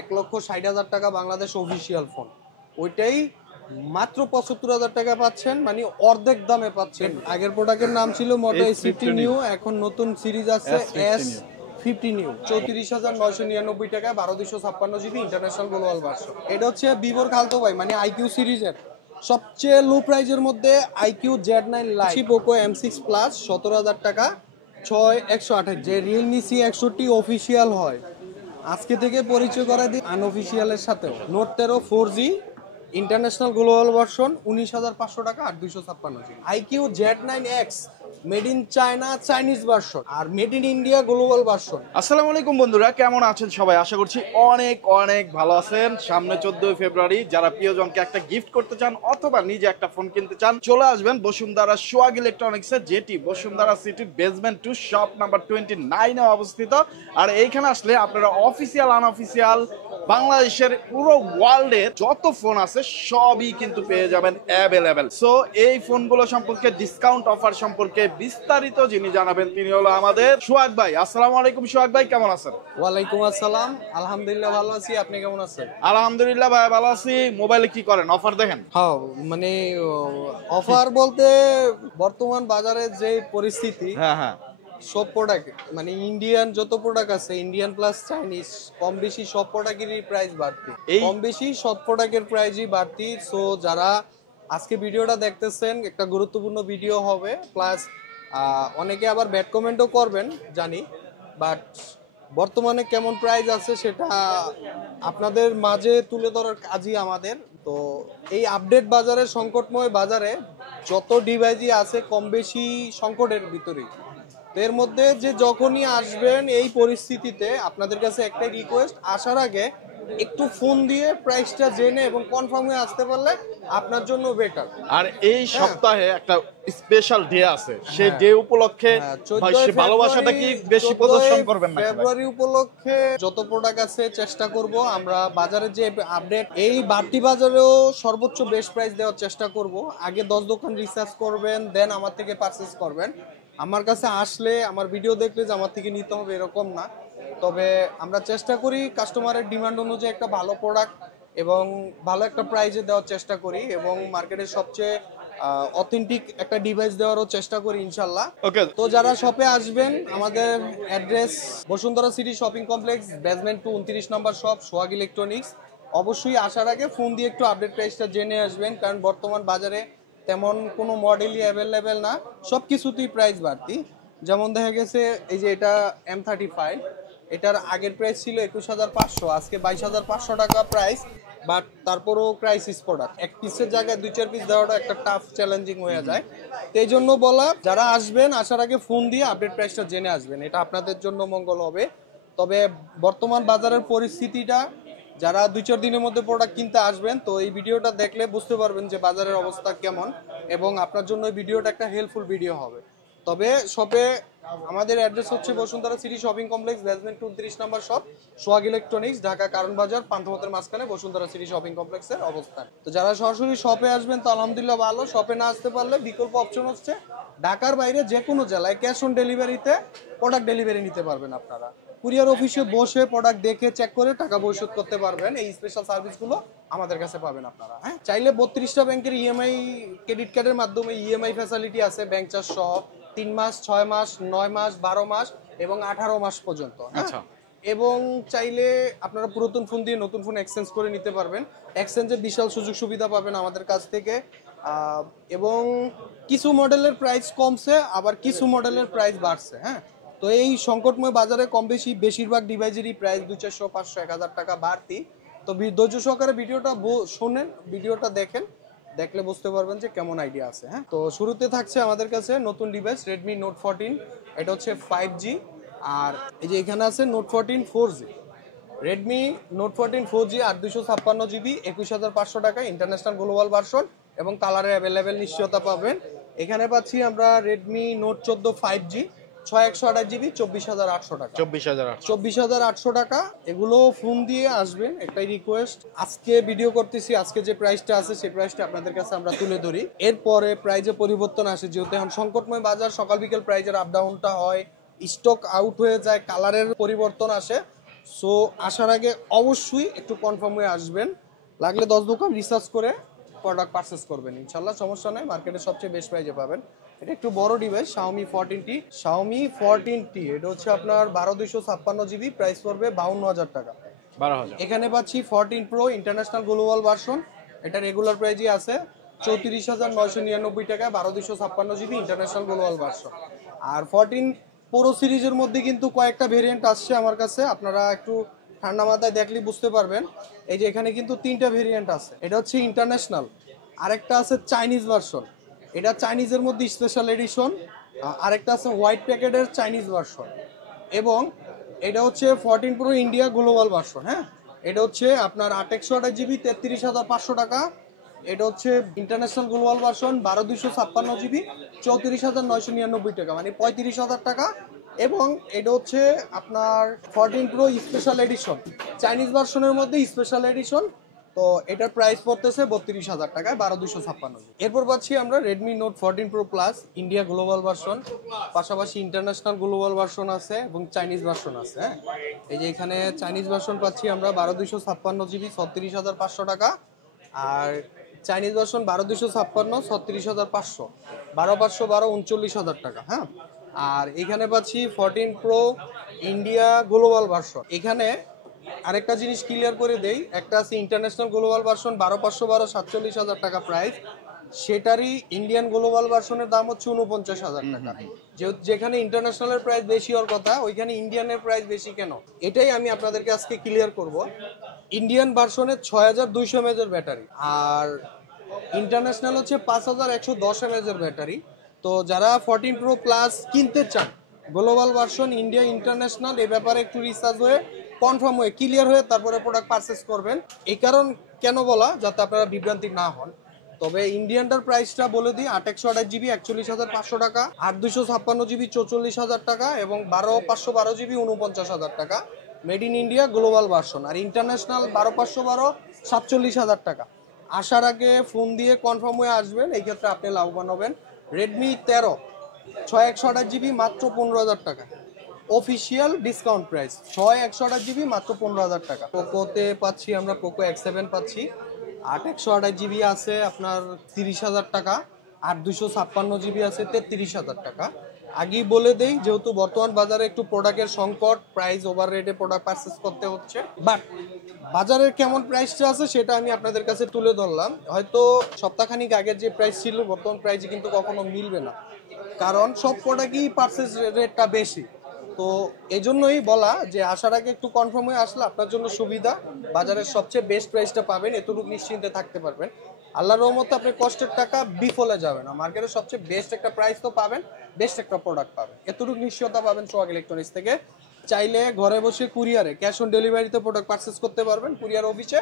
1,60,000 টাকা Bangladesh official phone, ওইটাই মাত্র 75,000 টাকা পাচ্ছেন, মানে অর্ধেক দামে পাচ্ছেন। আগের প্রোডাক্টের নাম ছিল মোটো S50 নিউ, এখন নতুন সিরিজ আছে S50 নিউ, 34,999 টাকা, 12/256 GB ইন্টারন্যাশনাল গ্লোবাল ভার্সন। এটা হচ্ছে ভিভোর খালতো ভাই, মানে আইকিউ সিরিজের সবচেয়ে লো প্রাইজের মধ্যে IQ Z9 light. Poco M6 plus 17,000 টাকা, 6128। যে রিয়েলমি C61 অফিসিয়াল হয়, আজকে থেকে পরিচয় করা দিই আনঅফিসিয়ালের সাথেও। Note 13 4G international global version, 19,500 টাকা, 8/256 GB। IQOO Z9X made in China Chinese version, আর made in India global version. আসসালামু আলাইকুম বন্ধুরা, কেমন আছেন সবাই? আশা করছি অনেক অনেক ভালো আছেন। সামনে 14 ফেব্রুয়ারি, যারা প্রিয়জনকে একটা গিফট করতে চান অথবা নিজে একটা ফোন কিনতে চান, চলে আসবেন বসুন্ধরা সোহাগ ইলেকট্রনিক্সে, যেটি বসুন্ধরা সিটির বেসমেন্ট 2 শপ নাম্বার 29 এ অবস্থিত। আর এইখানে আসলে আপনারা অফিসিয়াল আনঅফিসিয়াল বাংলাদেশের পুরো ওয়ার্ল্ডের যত ফোন আছে সবই কিন্তু পেয়ে যাবেন অ্যাভেলেবেল। সো এই ফোনগুলো সম্পর্কে, ডিসকাউন্ট অফার সম্পর্কে বিস্তারিত যিনি জানাবেন তিনি হলো আমাদের সোহাগ ভাই। আসসালামু আলাইকুম সোহাগ ভাই, কেমন আছেন? ওয়ালাইকুম আসসালাম, আলহামদুলিল্লাহ ভালো আছি, আপনি কেমন আছেন? আলহামদুলিল্লাহ ভাই ভালো আছি। মোবাইলে কি করেন, অফার দেখেন? হ্যাঁ, মানে অফার বলতে বর্তমান বাজারে যে পরিস্থিতি, হ্যাঁ সব প্রোডাক্ট মানে ইন্ডিয়ান যত প্রোডাক্ট আছে, ইন্ডিয়ান প্লাস চাইনিজ, কম বেশি সব প্রোডাক্টেরই প্রাইস বাড়তি, কম বেশি সব প্রোডাক্টের প্রাইসই বাড়তি। সো যারা আজকে ভিডিওটা দেখতেছেন, একটা গুরুত্বপূর্ণ ভিডিও হবে, প্লাস অনেকে আবার ব্যাড কমেন্টও করবেন জানি, বাট বর্তমানে কেমন প্রাইস আছে সেটা আপনাদের মাঝে তুলে ধরার কাজই আমাদের। তো এই আপডেট বাজারে, সংকটময় বাজারে যত ডিভাইসই আছে কম বেশি সংকটের ভিতরেই। এর মধ্যে যে যখনই আসবেন এই পরিস্থিতিতে, আপনাদের কাছে একটাই রিকোয়েস্ট, আসার আগে একটু ফোন দিয়ে প্রাইসটা জেনে এবং কনফার্ম হয়ে আসতে পারলে আপনার জন্য বেটার। আর এই সপ্তাহে একটা স্পেশাল ডে আছে, সেই ডে উপলক্ষে ভালোবাসাটা কি বেশি প্রদর্শন করবেন না? ফেব্রুয়ারি উপলক্ষে যত প্রোডাক্ট আছে চেষ্টা করব আমরা বাজারে যে আপডেট, এই বাড়তি বাজারেও সর্বোচ্চ বেস্ট প্রাইস দেওয়ার চেষ্টা করব। আগে 10 দোকান রিসার্চ করবেন, দেন আমার থেকে পারচেজ করবেন। আমার কাছে আসলে, আমার ভিডিও দেখলে যে আমার থেকে নিতে হবে এরকম না, তবে আমরা চেষ্টা করি কাস্টমারের ডিমান্ড অনুযায়ী একটা ভালো প্রোডাক্ট এবং ভালো একটা প্রাইজে দেওয়ার চেষ্টা করি, এবং মার্কেটের সবচেয়ে অথেন্টিক একটা ডিভাইস দেওয়ারও চেষ্টা করি ইনশাল্লাহ। তো যারা শপে আসবেন, আমাদের address Bashundhara city shopping complex, basement 2, 29 নম্বর শপ, সোহাগ ইলেকট্রনিক্স। অবশ্যই আসার আগে ফোন দিয়ে একটু আপডেট প্রাইসটা জেনে আসবেন, কারণ বর্তমান বাজারে তেমন কোনো মডেলই অ্যাভেলেবেল না, সব কিছুতেই প্রাইস বাড়তি। যেমন দেখা গেছে এই যে এটা M35, এটার আগের প্রাইস ছিল 21,500, আজকে 22,500 টাকা প্রাইস, বাট তারপরও ক্রাইসিস প্রোডাক্ট, এক পিসের জায়গায় 2-4 পিস দেওয়াটা একটা টাফ চ্যালেঞ্জিং হয়ে যায়। তো এই জন্য বলা, যারা আসবেন আসার আগে ফোন দিয়ে আপডেট প্রাইসটা জেনে আসবেন, এটা আপনাদের জন্য মঙ্গল হবে। তবে বর্তমান বাজারের পরিস্থিতিটা, যারা 2-4 দিনের মধ্যে প্রোডাক্ট কিনতে আসবেন, তো এই ভিডিওটা দেখলে বুঝতে পারবেন যে বাজারের অবস্থা কেমন, এবং আপনার জন্য এই ভিডিওটা একটা হেল্পফুল ভিডিও হবে। তবে শপে আমাদের অ্যাড্রেস হচ্ছে Bashundhara city shopping complex, basement 29 নম্বর শপ, সোহাগ ইলেকট্রনিক্স, ঢাকা কারণ বাজার, পান্থপথের মাঝখানে বসুন্ধরা সিটি শপিং কমপ্লেক্সের অবস্থান। তো যারা সরাসরি শপে আসবেন তো আলহামদুলিল্লাহ ভালো, শপে না আসতে পারলে বিকল্প অপশন হচ্ছে ঢাকার বাইরে যে কোনো জেলায় ক্যাশ অন ডেলিভারিতে প্রোডাক্ট ডেলিভারি নিতে পারবেন আপনারা। কুরিয়ার অফিসে বসে প্রোডাক্ট দেখে চেক করে টাকা পরিশোধ করতে পারবেন। এই স্পেশাল সার্ভিসগুলো আমাদের কাছে পাবেন আপনারা। হ্যাঁ, চাইলে 32টা ব্যাংকের ইএমআই, ক্রেডিট কার্ডের মাধ্যমে ইএমআই ফ্যাসিলিটি আছে, ব্যাংক চার্জ সহ, 3 মাস, 6 মাস, 9 মাস, 12 মাস এবং 18 মাস পর্যন্ত। আচ্ছা, এবং চাইলে আপনারা পুরাতন ফোন দিয়ে নতুন ফোন এক্সচেঞ্জ করে নিতে পারবেন। এক্সচেঞ্জের বিশাল সুযোগ সুবিধা পাবেন আমাদের কাছ থেকে, এবং কিছু মডেলের প্রাইস কমছে, আবার কিছু মডেলের প্রাইস বাড়ছে। হ্যাঁ, তো এই সংকটময় বাজারে কম বেশি বেশিরভাগ ডিভাইসেরই প্রাইস 200, 500, 1,000 টাকা বাড়তি। তো ধৈর্য সহকারে ভিডিওটা শোনেন, ভিডিওটা দেখেন, দেখলে বুঝতে পারবেন যে কেমন আইডিয়া আছে। হ্যাঁ, তো শুরুতে থাকছে আমাদের কাছে নতুন ডিভাইস রেডমি নোট 14, এটা হচ্ছে 5G, আর এই যে এখানে আছে note 14 4G। Redmi note 14 4G 8/256 GB, 21,500 টাকা ইন্টারন্যাশনাল গ্লোবাল ভার্সন, এবং কালারে অ্যাভেলেবেল নিশ্চয়তা পাবেন। এখানে পাচ্ছি আমরা রেডমি নোট 14 5G 6/128 GB, 24,800 টাকা। 24,800 টাকা। এগুলো ফোন দিয়ে আসবেন, একটাই রিকোয়েস্ট, আজকে ভিডিও করতেছি, আজকে যে প্রাইসটা আছে সেই প্রাইসটা আপনাদের কাছে আমরা তুলে ধরি। এরপরে প্রাইজে পরিবর্তন আসে, যেহেতু এখন সংকটময় বাজার, সকাল বিকেল প্রাইজের আপ ডাউনটা হয়, স্টক আউট হয়ে যায়, কালারের পরিবর্তন আসে। সো আসার আগে অবশ্যই একটু কনফার্ম হয়ে আসবেন, লাগলে 10 দোকান রিসার্চ করে প্রোডাক্ট পারচেস করবেন, ইনশাল্লাহ সমস্যা নাই, মার্কেটে সবচেয়ে বেস্ট প্রাইজে পাবেন। এটা একটু বড় ডিভাইস Xiaomi 14T এটা হচ্ছে আপনার 12256 জিবি, প্রাইস পড়বে 52,000 টাকা। 12,000। এখানে পাচ্ছি 14 প্রো ইন্টারন্যাশনাল গ্লোবাল ভার্সন, এটা রেগুলার প্রাইজই আছে 34,999 টাকা, 12256 জিবি ইন্টারন্যাশনাল গ্লোবাল ভার্সন। আর 14 প্রো সিরিজের মধ্যে কিন্তু কয়েকটা ভেরিয়েন্ট আসছে আমার কাছে, আপনারা একটু ঠান্ডা মাথায় দেখলে বুঝতে পারবেন। এই যে এখানে কিন্তু 3টা ভেরিয়েন্ট আছে, এটা হচ্ছে ইন্টারন্যাশনাল, আরেকটা আছে চাইনিজ ভার্সন, এটা চাইনিজের মধ্যে স্পেশাল এডিশন, আরেকটা আছে হোয়াইট প্যাকেটের চাইনিজ ভার্সন, এবং এটা হচ্ছে 14 প্রো ইন্ডিয়া গ্লোবাল ভার্সন। হ্যাঁ, এটা হচ্ছে আপনার 828 জিবি 33,500 টাকা। এটা হচ্ছে ইন্টারন্যাশনাল গ্লোবাল ভার্সন 12256 জিবি 34,999 টাকা, মানে 35,000 টাকা। এবং এটা হচ্ছে আপনার 14 প্রো স্পেশাল এডিশন, চাইনিজ ভার্সনের মধ্যে স্পেশাল এডিশন, তো এটার প্রাইস পড়তেছে 32,000 টাকায়, 12256। এরপর পাচ্ছি আমরা Redmi note 14 pro plus India global version, পাশাপাশি ইন্টারন্যাশনাল গ্লোবাল ভার্সন আছে এবং চাইনিজ ভার্সন আছে। হ্যাঁ, এই যে এখানে চাইনিজ ভার্সন পাচ্ছি আমরা 12256 জিবি 36,500 টাকা, আর চাইনিজ ভার্সন 12256 36,500, 12,512 39,000 টাকা। হ্যাঁ, আর এখানে পাচ্ছি 14 প্রো ইন্ডিয়া গ্লোবাল ভার্সন। এখানে আরেকটা জিনিস ক্লিয়ার করে দেই, একটা আছে ইন্টারন্যাশনাল গ্লোবাল ভার্সন 12,512 47,000 টাকা প্রাইস, সেটারই ইন্ডিয়ান গ্লোবাল ভার্সনের দাম হচ্ছে 49,000 টাকা। যেখানে ইন্টারন্যাশনালের প্রাইস বেশি হওয়ার কথা, ওইখানে ইন্ডিয়ানের প্রাইস বেশি কেন, এটাই আমি আপনাদেরকে আজকে ক্লিয়ার করব। ইন্ডিয়ান ভার্সনের 6,200 mAh ব্যাটারি, আর ইন্টারন্যাশনাল হচ্ছে 5,110 mAh ব্যাটারি। তো যারা 14 প্রো প্লাস কিনতে চান গ্লোবাল ভার্সন ইন্ডিয়া ইন্টারন্যাশনাল, এই ব্যাপারে একটু রিসার্চ হয়ে কনফার্ম হয়ে ক্লিয়ার হয়ে তারপরে প্রোডাক্ট পারচেস করবেন। এই কারণ কেন বলা, যাতে আপনারা বিভ্রান্তি না হন। তবে ইন্ডিয়ানটার প্রাইসটা বলে দিই, 828 জিবি 41,500 টাকা, 8,256 জিবি 44,000 টাকা, এবং 12,512 জিবি 49,000 টাকা, made in India global version. আর ইন্টারন্যাশনাল 12,512 47,000 টাকা। আসার আগে ফোন দিয়ে কনফার্ম হয়ে আসবেন, এই ক্ষেত্রে আপনি লাভবান হবেন। রেডমি 13 6/128 জিবি মাত্র 15,000 টাকা, অফিসিয়াল ডিসকাউন্ট প্রাইস 6/128 জিবি মাত্র 15,000 টাকা। পোকোতে পাচ্ছি আমরা পোকো X7 পাচ্ছি, 8/128 জিবি আছে আপনার 30,000 টাকা, 8/256 জিবি আছে 33,000 টাকা। আগেই বলে দেই, যেহেতু বর্তমান বাজারে একটু প্রোডাক্টের সংকট, প্রাইস ওভার রেটে প্রোডাক্ট পারচেস করতে হচ্ছে, বাট বাজারের কেমন প্রাইসটা আছে সেটা আমি আপনাদের কাছে তুলে ধরলাম। হয়তো সপ্তাহখানিক আগের যে প্রাইস ছিল বর্তমান প্রাইসে কিন্তু কখনো মিলবে না, কারণ সব প্রোডাক্টই পারচেস রেটটা বেশি। তো এজন্যই বলা যে আসার আগে একটু কনফার্ম হয়ে আসলে আপনার জন্য সুবিধা, বাজারের সবচেয়ে বেস্ট প্রাইসটা পাবেন, এতটুকু নিশ্চিন্তে থাকতে পারবেন। আল্লাহর রহমতে আপনি কষ্টের টাকা বিফলে যাবে না, মার্কেটের সবচেয়ে বেস্ট একটা প্রাইস তো পাবেন, বেস্ট একটা প্রোডাক্ট পাবেন, এতটুকু নিশ্চয়তা পাবেন সোহাগ ইলেকট্রনিক্স থেকে। চাইলে ঘরে বসে কুরিয়ারে ক্যাশ অন ডেলিভারিতে প্রোডাক্ট পারচেস করতে পারবেন, কুরিয়ার অফিসে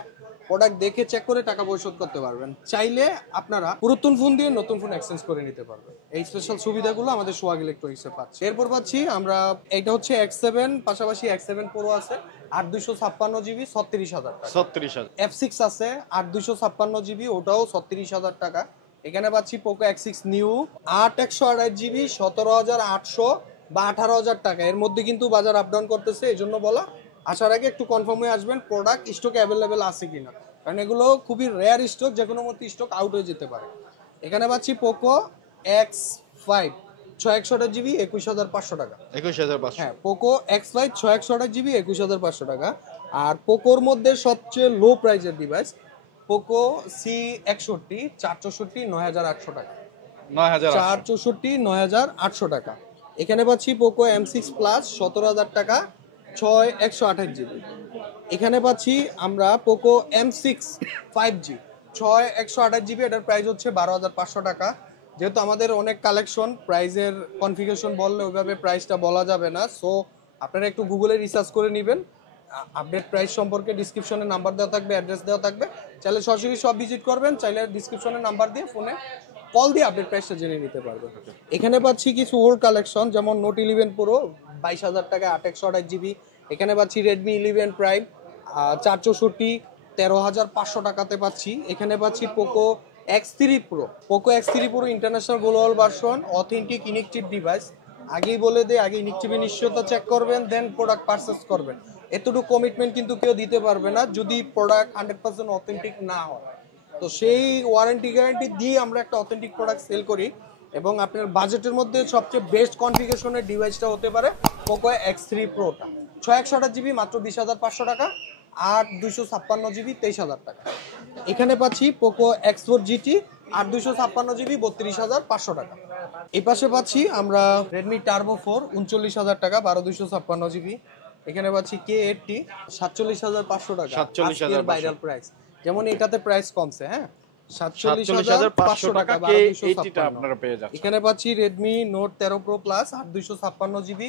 প্রোডাক্ট দেখে চেক করে টাকা পরিশোধ করতে পারবেন। চাইলে আপনারা পুরাতন ফোন দিয়ে নতুন ফোন এক্সচেঞ্জ করে নিতে পারবেন। এই স্পেশাল সুবিধাগুলো আমাদের সোহাগ ইলেকট্রনিক্সে পাচ্ছি। এরপর পাচ্ছি আমরা, এটা হচ্ছে X7, পাশাপাশি X7 Pro আছে 8/256 জিবি 36,000 টাকা, 36,000। F6 আছে 8/256 জিবি, ওটাও 36,000 টাকা। এখানে পাচ্ছি পোকো X6 নিউ 8/128 জিবি 17,800 বা 18,000 টাকা, এর মধ্যে কিন্তু বাজার আপ ডাউন করতেছে, এই জন্য বলা আসার আগে একটু কনফার্ম হয়ে আসবেন প্রোডাক্ট স্টক অ্যাভেলেবেল আছে কিনা, কারণ এগুলো খুবই রেয়ার স্টক, যে কোনো মধ্যে স্টক আউট হয়ে যেতে পারে। এখানে পাচ্ছি পোকো X5 6/128 জিবি 21,500 টাকা, 21,500। হ্যাঁ পোকো X5 6/128 জিবি 21,500 টাকা। আর পোকোর মধ্যে সবচেয়ে লো প্রাইজের ডিভাইস পোকো C61 464 9,800 টাকা, 9,000। 464 9,800 টাকা। এখানে পাচ্ছি পোকো M6 প্লাস 17,000 টাকা 6/128 জিবি। এখানে পাচ্ছি আমরা পোকো M6 5G 6/128 জিবি, এটার প্রাইস হচ্ছে 12,500 টাকা। যেহেতু আমাদের অনেক কালেকশন, প্রাইজের কনফিগারেশন বললে ওইভাবে প্রাইসটা বলা যাবে না, সো আপনারা একটু গুগলে রিসার্চ করে নেবেন। আপডেট প্রাইস সম্পর্কে ডিসক্রিপশনে নাম্বার দেওয়া থাকবে, অ্যাড্রেস দেওয়া থাকবে, চাইলে সরাসরি সব ভিজিট করবেন, চাইলে ডিসক্রিপশনে নাম্বার দিয়ে ফোনে কল দিয়ে আপডেট প্রাইসটা জেনে নিতে পারবেন। এখানে পাচ্ছি কিছু ওল্ড কালেকশন, যেমন নোট 11 প্রো 22,000 টাকা 8/128 জিবি। এখানে পাচ্ছি রেডমি 11 প্রাইম 464 13,500 টাকাতে পাচ্ছি। এখানে পাচ্ছি Poco X3 Pro international global version, authentic inactive device. আগেই বলে দেয়, আগে ইনেকটিভ নিশ্চয়তা চেক করবেন, দেন প্রোডাক্ট পারচেস করবেন। এতটুকু কমিটমেন্ট কিন্তু কেউ দিতে পারবে না যদি প্রোডাক্ট 100% অথেন্টিক না হয়। তো সেই ওয়ারেন্টি গ্যারান্টি দিয়ে আমরা একটা অথেন্টিক প্রোডাক্ট সেল করি। এবং আপনার বাজেটের মধ্যে সবচেয়ে বেস্ট কনফিগারেশনের ডিভাইসটা হতে পারে পোকো X3 প্রোটা। 6/128GB মাত্র 20,500 টাকা, আর 256GB 23,000 টাকা। এখানে পাচ্ছি পোকো X4 GT 256GB 32,500 টাকা। এই পাশে পাচ্ছি আমরা রেডমি টার্বো 4 39,000 টাকা 12/256GB। এখানে পাচ্ছি K80 47,500 টাকা, 47,500 ভাইরাল প্রাইস। যেমন এটাতে প্রাইস কমছে, হ্যাঁ, 47,500 টাকা K80 টা আপনারা পেয়ে যাচ্ছেন। এখানে পাচ্ছি Redmi note 13 pro plus 256GB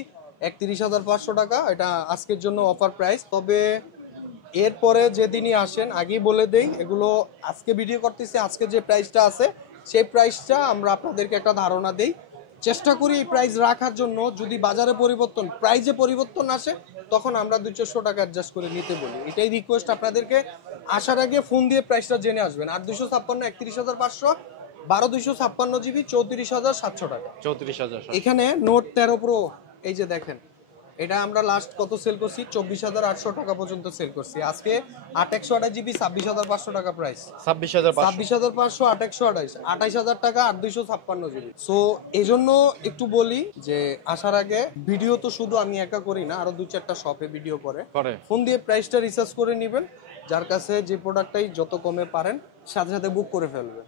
31,500 টাকা। এটা আজকের জন্য অফার প্রাইস। তবে এরপরে যেদিনই আসেন আগেই বলে দেই, এগুলো আজকে ভিডিও করতেছি, আজকে যে প্রাইসটা আছে সেই প্রাইসটা আমরা আপনাদেরকে একটা ধারণা দেই, চেষ্টা করি এই প্রাইস রাখার জন্য। যদি বাজারে পরিবর্তন, প্রাইসে পরিবর্তন আসে, তখন আমরা 200 টাকা অ্যাডজাস্ট করে নিতে বলি। এটাই রিকোয়েস্ট আপনাদেরকে, আসার আগে ফোন দিয়ে প্রাইসটা জেনে আসবেন। 8/256 31,500, 12/256GB 34,700 টাকা। 34,000। এখানে নোট 13 প্রো, এই যে দেখেন, এটা আমরা লাস্ট কত সেল করছি, 24,800 টাকা পর্যন্ত সেল করছি। আজকে 8/128GB 26,500 টাকা প্রাইস। 26,500 8/128 28,000 টাকা 8/256GB। সো এই জন্য একটু বলি যে আসার আগে ভিডিও তো শুধু আমি একা করি না, আরো 2-4টা শপে ভিডিও করে ফোন দিয়ে প্রাইসটা রিসার্চ করে নেবেন। যার কাছে যে প্রোডাক্টটাই যত কমে পারেন সাথে সাথে বুক করে ফেলবেন।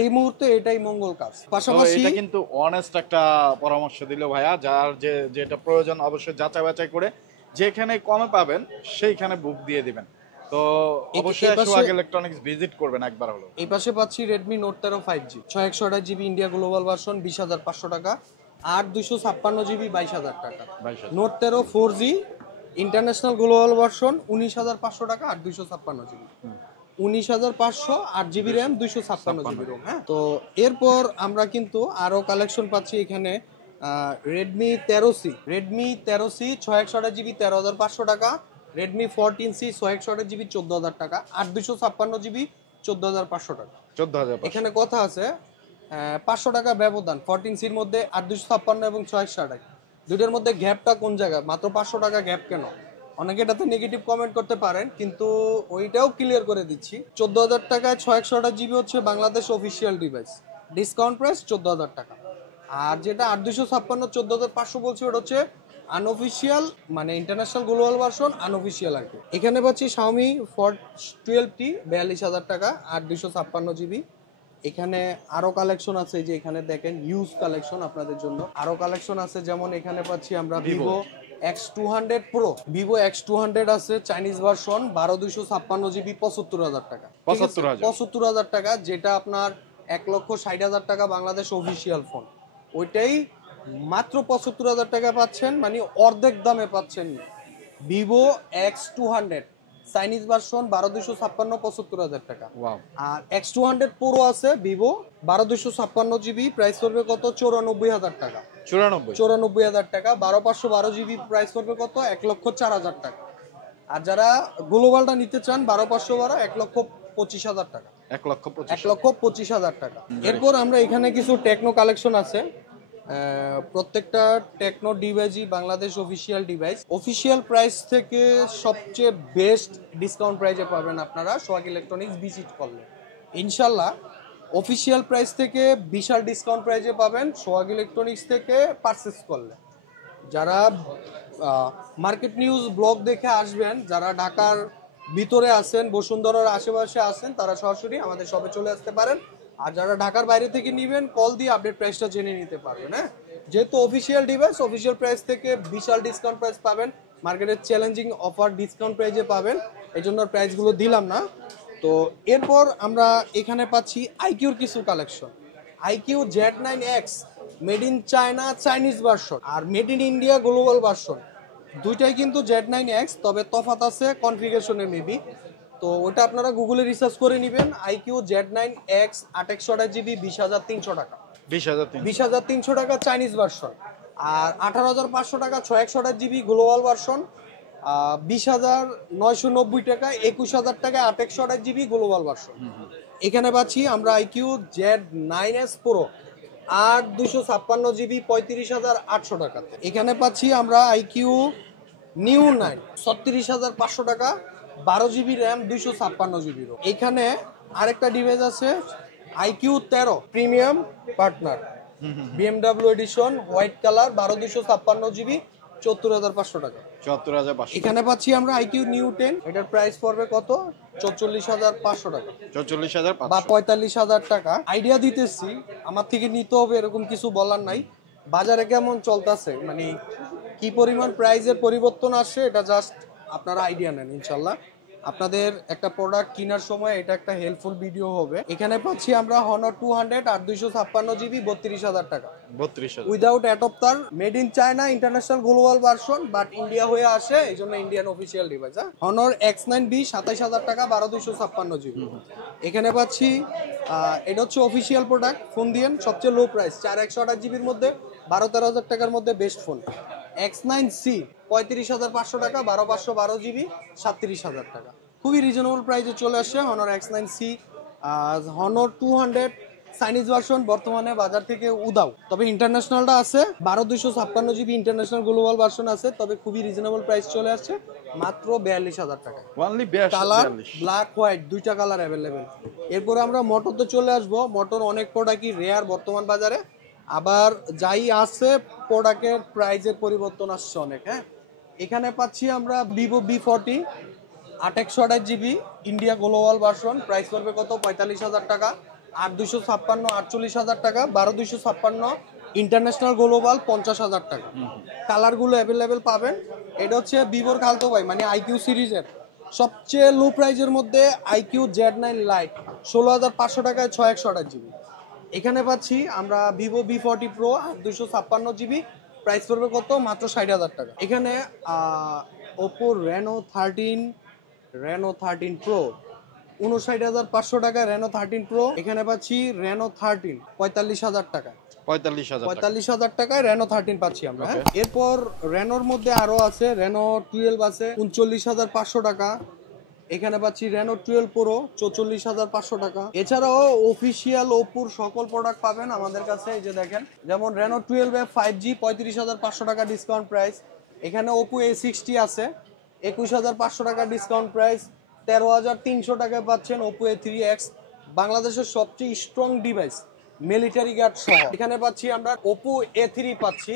এই মুহূর্তে এটাই মঙ্গল কাজ। পাশাপাশি এটা কিন্তু অনেস্ট একটা পরামর্শ দিল ভাইয়া, যার যেটা প্রয়োজন অবশ্যই যাচাই বাছাই করে যেখানে কমে পাবেন সেইখানে বুক দিয়ে দিবেন। তো অবশ্যই সোহাগ ইলেকট্রনিক্স ভিজিট করবেন একবার হলো। এই পাশে পাচ্ছি Redmi note 13 5G 6/128GB India global version 20,500 টাকা, 8/256GB 22,000 টাকা। Note 13 4G international global version 19,500 টাকা, 8/256GB 19,500 8GB RAM 256GB Rome. হ্যাঁ, তো এরপর আমরা কিন্তু আরো কালেকশন পাচ্ছি এখানে। রেডমি 13C 6/128GB 13,500 টাকা, রেডমি 14C 6/128GB 14,000 টাকা, 8/256GB 14,500 টাকা। 14,000। এখানে কথা আছে 500 টাকা ব্যবধান 14Cর মধ্যে 8/256 এবং 6/128, দুইটার মধ্যে গ্যাপটা কোন জায়গায়, মাত্র 500 টাকা গ্যাপ কেন? অনেকে এটাতে নেগেটিভ কমেন্ট করতে পারেন, কিন্তু ওইটাও ক্লিয়ার করে দিচ্ছি। 14,000 টাকায় 6/128GB হচ্ছে Bangladesh official device, discount price 14,000 টাকা। আর যেটা 8/256 14,500 বলছি, ওটা হচ্ছে আনঅফিসিয়াল, মানে ইন্টারন্যাশনাল গ্লোবাল ভার্সন, আনঅফিসিয়াল আর কি। এখানে পাচ্ছি Xiaomi 12T 42,000 টাকা 8/256GB। এখানে আরো কালেকশন আছে, যে এখানে দেখেন ইউজ কালেকশন আপনাদের জন্য আরো কালেকশন আছে। যেমন এখানে পাচ্ছি আমরা Vivo X200 Pro, Vivo X200 আছে চাইনিজ ভার্সন 12/256GB 75,000 টাকা। 75,000 টাকা, যেটা আপনার 1,60,000 টাকা বাংলাদেশ অফিসিয়াল ফোন, ওইটাই মাত্র 75,000 টাকা পাচ্ছেন, মানে অর্ধেক দামে পাচ্ছেন। Vivo X200 চাইনিজ ভার্সন 12/256 75,000 টাকা। আর X200 Pro আছে Vivo 12/256GB, প্রাইস পড়বে কত, 94,000 টাকা। 94,000 টাকা। 12/512GB প্রাইস পড়বে কত, 1,04,000 টাকা। আর যারা গ্লোবালটা নিতে চান 12/512 1,25,000 টাকা। 1,25,000 টাকা। এরপর আমরা এখানে কিছু টেকনো কালেকশন আছে। প্রত্যেকটা টেকনো ডিভাইসই Bangladesh official device. Official price থেকে সবচেয়ে বেস্ট ডিসকাউন্ট প্রাইসে পাবেন আপনারা সোহাগ ইলেকট্রনিক্স ভিজিট করলে। ইনশাল্লাহ অফিসিয়াল প্রাইস থেকে বিশাল ডিসকাউন্ট প্রাইসে পাবেন সোহাগ ইলেকট্রনিক্স থেকে পারচেস করলে। যারা মার্কেট নিউজ ব্লগ দেখে আসবেন, যারা ঢাকার ভিতরে আছেন, বসুন্ধরার আশেপাশে আছেন, তারা সরাসরি আমাদের শপে চলে আসতে পারেন। আর যারা ঢাকার বাইরে থেকে নেবেন, কল দিয়ে আপডেট প্রাইসটা জেনে নিতে পারবেন। হ্যাঁ, যেহেতু অফিসিয়াল ডিভাইস, অফিসিয়াল প্রাইস থেকে বিশাল ডিসকাউন্ট প্রাইস পাবেন, মার্কেটের চ্যালেঞ্জিং অফার ডিসকাউন্ট প্রাইসে পাবেন, এই জন্য প্রাইসগুলো দিলাম না। তো এরপর আমরা এখানে পাচ্ছি আইকিউর কিছু collection. IQOO Z9X made in China Chinese version, আর made in India global version, দুইটাই কিন্তু Z9X, তবে তফাৎ আছে কনফিগারেশনে মেবি। তো ওটা আপনারা গুগলে রিসার্চ করে নেবেন। আইকিউ Z9X 8/128GB 20,300 টাকা। 20,300 টাকা চাইনিজ ভার্সন। আর 18,500 টাকা 6/128GB গ্লোবাল ভার্সন, 20,990 টাকা 21,000 টাকা 8/128GB গ্লোবাল ভার্সন। এখানে পাচ্ছি আমরা আইকিউ Z9S Pro 8/256GB 35,800 টাকা। এখানে পাচ্ছি আমরা আইকিউ নিউ 9 36,500 টাকা, 12 GB র্যাম, 256 GB। এখানে আরেকটা ডিভাইস আছে iQOO 13 premium partner, BMW edition, white colour, 12 256 GB, 74,500 টাকা। 74,500। এখানে পাচ্ছি আমরা আইকিউ নিউ 10, এটার প্রাইস পড়বে কত? 44,500 টাকা 44,500 বা 45,000 টাকা। আইডিয়া দিতেছি, আমার থেকে নিতে হবে এরকম কিছু বলার নাই। বাজারে কেমন চলতেছে, মানে কি পরিমাণ প্রাইসের পরিবর্তন আসছে, এটা জাস্ট আপনারা আইডিয়া নেন। ইনশাল্লাহ আপনাদের একটা প্রোডাক্ট কেনার সময় এটা একটা হেল্পফুল ভিডিও হবে। এখানে পাচ্ছি আমরা Honor 200 আর 256 GB, 32,000 টাকা 32,000। Without adapter, made in China, international global version, but India হয়ে আসে, এই জন্য Indian official device. Honor X9B, 27,000 টাকা, 12 256 GB। এখানে পাচ্ছি এটা হচ্ছে অফিসিয়াল প্রোডাক্ট, ফোন দিয়েন সবচেয়ে লো প্রাইস, 4128 GB মধ্যে, 12-13,000 টাকার মধ্যে বেস্ট ফোন। X9C 35,500 টাকা, 12/512 GB, 37,000 টাকা। খুবই রিজনেবল প্রাইসে চলে আসছে Honor X9C। Honor 200 Chinese version বর্তমানে বাজার থেকে উদাও, তবে ইন্টারন্যাশনালটা আছে, 12 256 GB ইন্টারন্যাশনাল গ্লোবাল ভার্সন আছে, তবে খুবই রিজনেবল প্রাইস চলে আসছে মাত্র 42,000 টাকা। Only colour 42। ব্ল্যাক হোয়াইট দুইটা কালার অ্যাভেলেবেল। এরপরে আমরা মোটরতে চলে আসবো। মোটর অনেক প্রোডাক্টই রেয়ার বর্তমান বাজারে, আবার যাই আছে প্রোডাক্টের প্রাইসের পরিবর্তন আসছে অনেক। হ্যাঁ, এখানে পাচ্ছি আমরা Vivo B40 8/128 GB India global version, price করবে কত? 45,000 টাকা। 8 256 48,000 টাকা, 12 256 ইন্টারন্যাশনাল গ্লোবাল, 50,000 টাকা। কালারগুলো অ্যাভেলেবেল পাবেন। এটা হচ্ছে ভিভোর খালতো ভাই, মানে আইকিউ সিরিজের সবচেয়ে লো প্রাইজের মধ্যে আইকিউ Z9 লাইট, 16,500 টাকায় 6/128 GB। এখানে পাচ্ছি আমরা Vivo B40 Pro 8 256 GB, price পড়বে কত? মাত্র 60,000 টাকা। এখানে Oppo Reno 13 Pro 59,500 টাকা, Reno 13 Pro। এখানে পাচ্ছি Reno 13 45,000 টাকা, 45,000 টাকায় Reno 13 পাচ্ছি আমরা। হ্যাঁ, এরপর Renoর মধ্যে আরো আছে, Reno 12 আছে 39,500 টাকা। এখানে পাচ্ছি Reno 12 Pro 44,500 টাকা। এছাড়াও অফিসিয়াল ওপ্পোর সকল প্রোডাক্ট পাবেন আমাদের কাছে। এই যে দেখেন, যেমন Reno 12 5G 35,500 টাকা ডিসকাউন্ট প্রাইস। এখানে Oppo A60 আছে 21,500 টাকা ডিসকাউন্ট প্রাইস। 13,300 টাকায় পাচ্ছেন Oppo A3X, বাংলাদেশের সবচেয়ে স্ট্রং ডিভাইস, মিলিটারি গার্ড সহ। এখানে পাচ্ছি আমরা Oppo A3 পাচ্ছি,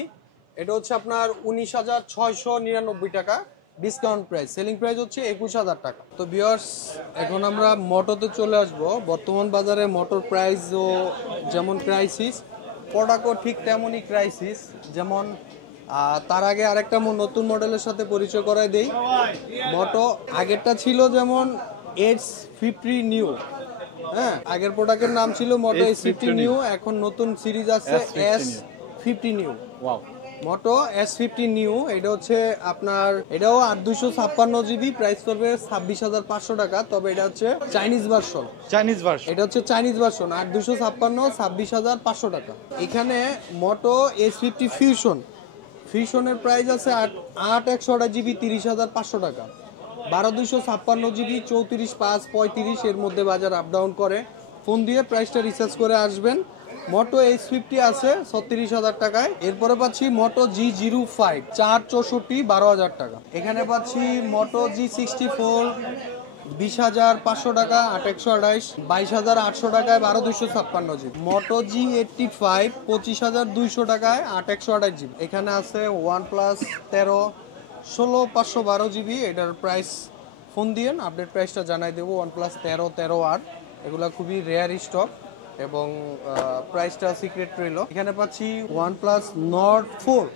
এটা হচ্ছে আপনার 19,699 টাকা ডিসকাউন্ট প্রাইস। সেলিং প্রাইস হচ্ছে 21,000 টাকা। তো ভিউয়ার্স, এখন আমরা মোটরতে চলে আসব। বর্তমান বাজারে মোটর প্রাইসও যেমন ক্রাইসিস, প্রোডাক্টও ঠিক তেমনই ক্রাইসিস। যেমন তার আগে আরেকটা নতুন মডেলের সাথে পরিচয় করাই দেই। মোটো আগেরটা ছিল যেমন S50 নিউ। হ্যাঁ, আগের প্রোডাক্টের নাম ছিল মোটো S50 নিউ, এখন নতুন সিরিজ আছে S50 নিউ। ওয়াও, মোটো S50 নিউ। এটা হচ্ছে আপনার, এটাও 8 256 GB, প্রাইস করবে 26,500 টাকা, তবে এটা হচ্ছে চাইনিজ ভার্সন। এটা হচ্ছে চাইনিজ ভার্সন, 8 256 26,500 টাকা। এখানে মোটো S50 ফিউশনের প্রাইস আছে 8/128 GB 30,500 টাকা। 12 256 GB 34/5 35, এর মধ্যে বাজার আপ ডাউন করে। ফোন দিয়ে প্রাইসটা রিসার্চ করে আসবেন। মোটো S50 আছে 36,000 টাকায়। এরপরে পাচ্ছি মোটো G05 4/64 12,000 টাকা। এখানে পাচ্ছি মোটো G64 20,500 টাকা 8/128, 22,800 টাকায় 12 256 GB। মোটো G85 25,200 টাকায় 8/128 GB। এখানে আছে OnePlus 13 16,512 GB, এটার প্রাইস ফোন দিয়েন আপডেট প্রাইসটা জানাই দেবো। OnePlus 13 এগুলা খুবই রেয়ার স্টক এবং প্রাইসটা সিক্রেট রইল। এখানে পাচ্ছি OnePlus Nord 4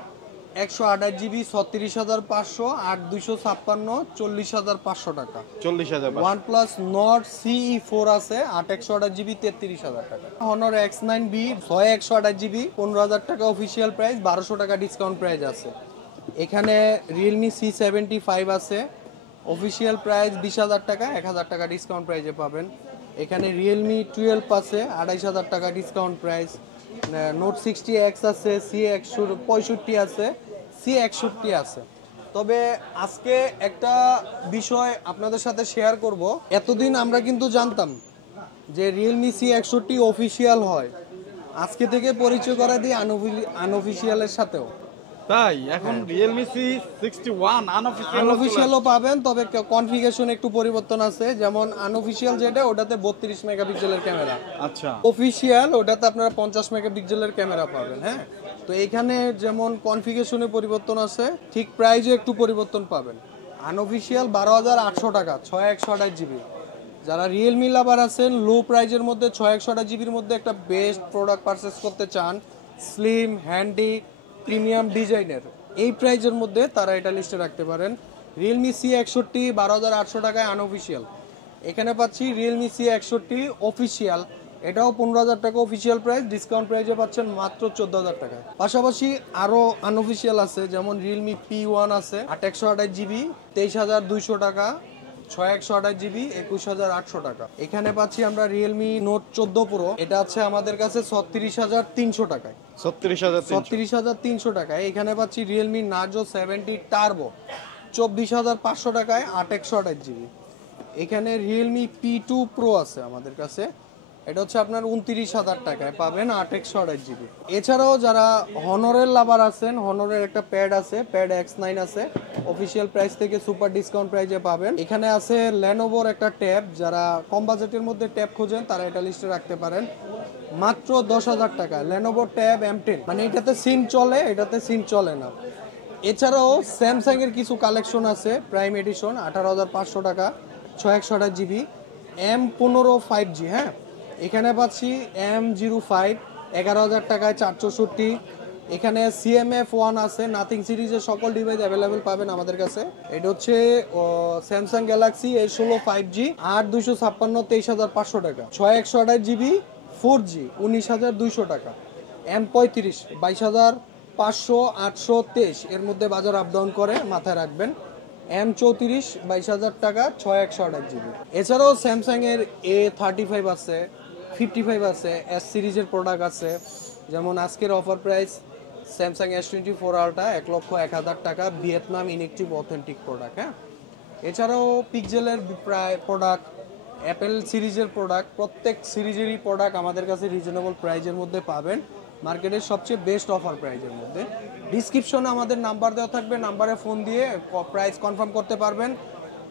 8/128 GB 36,500, 8 256 40,500 টাকা। 40,000। OnePlus Nord CE4 আছে 8/128 GB 33,000 টাকা। Honor X9B 6/128 GB 15,000 টাকা অফিসিয়াল প্রাইস, 1,200 টাকা ডিসকাউন্ট প্রাইস আছে। এখানে Realme C75 আছে অফিসিয়াল প্রাইস 20,000 টাকা, 1,000 টাকা ডিসকাউন্ট প্রাইসে পাবেন। এখানে Realme 12 আছে 2,500 টাকা ডিসকাউন্ট প্রাইস। Note 60X আছে, C65 আছে, C61 আছে। তবে আজকে একটা বিষয় আপনাদের সাথে শেয়ার করব। এতদিন আমরা কিন্তু জানতাম যে Realme C61 অফিসিয়াল হয়, আজকে থেকে পরিচয় করা দিই আনঅফিসিয়ালের সাথেও। তাই এখন রিয়েলমি C61 আনঅফিশিয়াল আনঅফিশিয়ালও পাবেন, তবে কনফিগারেশন একটু পরিবর্তন আছে। যেমন আনঅফিশিয়াল যেটা ওটাতে 32 মেগাপিক্সেলের ক্যামেরা, আচ্ছা অফিশিয়াল ওটাতে আপনারা 50 মেগাপিক্সেলের ক্যামেরা পাবেন। হ্যাঁ, তো এখানে যেমন কনফিগারেশনে পরিবর্তন আছে, ঠিক প্রাইজে একটু পরিবর্তন পাবেন। আনঅফিশিয়াল 12,800 টাকা, 6128 জিবি। যারা রিয়েলমি লাভার আছেন, লো প্রাইজের মধ্যে 6128 জিবির মধ্যে একটা বেস্ট প্রোডাক্ট পারচেস করতে চান, স্লিম হ্যান্ডি প্রিমিয়াম ডিজাইনের, এই প্রাইজের মধ্যে তারা এটা লিস্টে রাখতে পারেন। রিয়েলমি C61 12,800 টাকায় আনঅফিশিয়াল। এখানে পাচ্ছি রিয়েলমি C61 অফিসিয়াল, এটাও 15,000 টাকা অফিসিয়াল প্রাইস, ডিসকাউন্ট প্রাইসে পাচ্ছেন মাত্র 14,000 টাকায়। পাশাপাশি আরও আনঅফিসিয়াল আছে, যেমন রিয়েলমি P1 আছে 8128 জিবি 23,200 টাকা, 6128 জিবি 21,800 টাকা। এখানে পাচ্ছি আমরা রিয়েলমি নোট 14 প্রো, এটা আছে আমাদের কাছে 36,300 টাকায়, 36,300 টাকায়। এখানে পাচ্ছি রিয়েলমি নার্জো 70 টার্বো 24,500 টাকায় 8128 জিবি। এখানে রিয়েলমি P2 প্রো আছে আমাদের কাছে, এটা হচ্ছে আপনার 29,000 টাকায় পাবেন 8128 জিবি। এছাড়াও যারা হনরের লাভার আছেন, হনরের একটা প্যাড আছে, প্যাড X9 আছে, অফিসিয়াল প্রাইস থেকে সুপার ডিসকাউন্ট প্রাইসে পাবেন। এখানে আছে লেনোভোর একটা ট্যাব, যারা কম বাজেটের মধ্যে ট্যাব খোঁজেন তারা এটা লিস্টে রাখতে পারেন মাত্র 10,000 টাকা। লেনোভো ট্যাব M10, মানে এটাতে সিম চলে, এটাতে সিম চলে না। এছাড়াও স্যামসাং এর কিছু কালেকশন আছে, প্রাইম এডিশন 18,500 টাকা, 6128 জিবি, M15 5G। হ্যাঁ, এখানে পাচ্ছি M05 11,000 টাকায় 464। এখানে CMF1 আছে, নাথিং সিরিজের সকল ডিভাইস অ্যাভেলেবেল পাবেন আমাদের কাছে। এটা হচ্ছে স্যামসাং গ্যালাক্সি A16 5G 8256 23,500 টাকা, 6128 জিবি 4G 19,200 টাকা। M35 22,500 823 এর মধ্যে বাজার আপ ডাউন করে, মাথায় রাখবেন। M34 22,000 টাকা, 6128 জিবি। এছাড়াও স্যামসাং এর A35 আছে, 55 আছে, S সিরিজের প্রোডাক্ট আছে। যেমন আজকের offer price Samsung S24 ultra 1,01,000 টাকা, ভিয়েতনাম ইনএক্টিভ অথেন্টিক প্রোডাক্ট। হ্যাঁ, এছাড়াও পিক্সেলের প্রায় প্রোডাক্ট, অ্যাপেল সিরিজের প্রোডাক্ট, প্রত্যেক সিরিজেরই প্রোডাক্ট আমাদের কাছে রিজনেবল প্রাইজের মধ্যে পাবেন, মার্কেটের সবচেয়ে বেস্ট অফার প্রাইজের মধ্যে। ডিসক্রিপশনে আমাদের নাম্বার দেওয়া থাকবে, নাম্বারে ফোন দিয়ে প্রাইস কনফার্ম করতে পারবেন।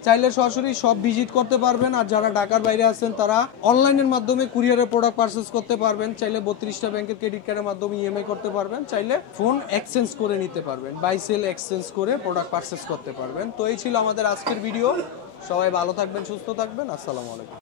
চাইলে সরাসরি সব ভিজিট করতে পারবেন, আর যারা ঢাকার বাইরে আছেন তারা অনলাইনের মাধ্যমে কুরিয়ারের প্রোডাক্ট পারচেস করতে পারবেন। চাইলে 32টা ব্যাংকের ক্রেডিট কার্ডের মাধ্যমে ইএমআই করতে পারবেন, চাইলে ফোন এক্সচেঞ্জ করে নিতে পারবেন, বাই সেল এক্সচেঞ্জ করে প্রোডাক্ট পারচেস করতে পারবেন। তো এই ছিল আমাদের আজকের ভিডিও। সবাই ভালো থাকবেন, সুস্থ থাকবেন, আসসালামু আলাইকুম।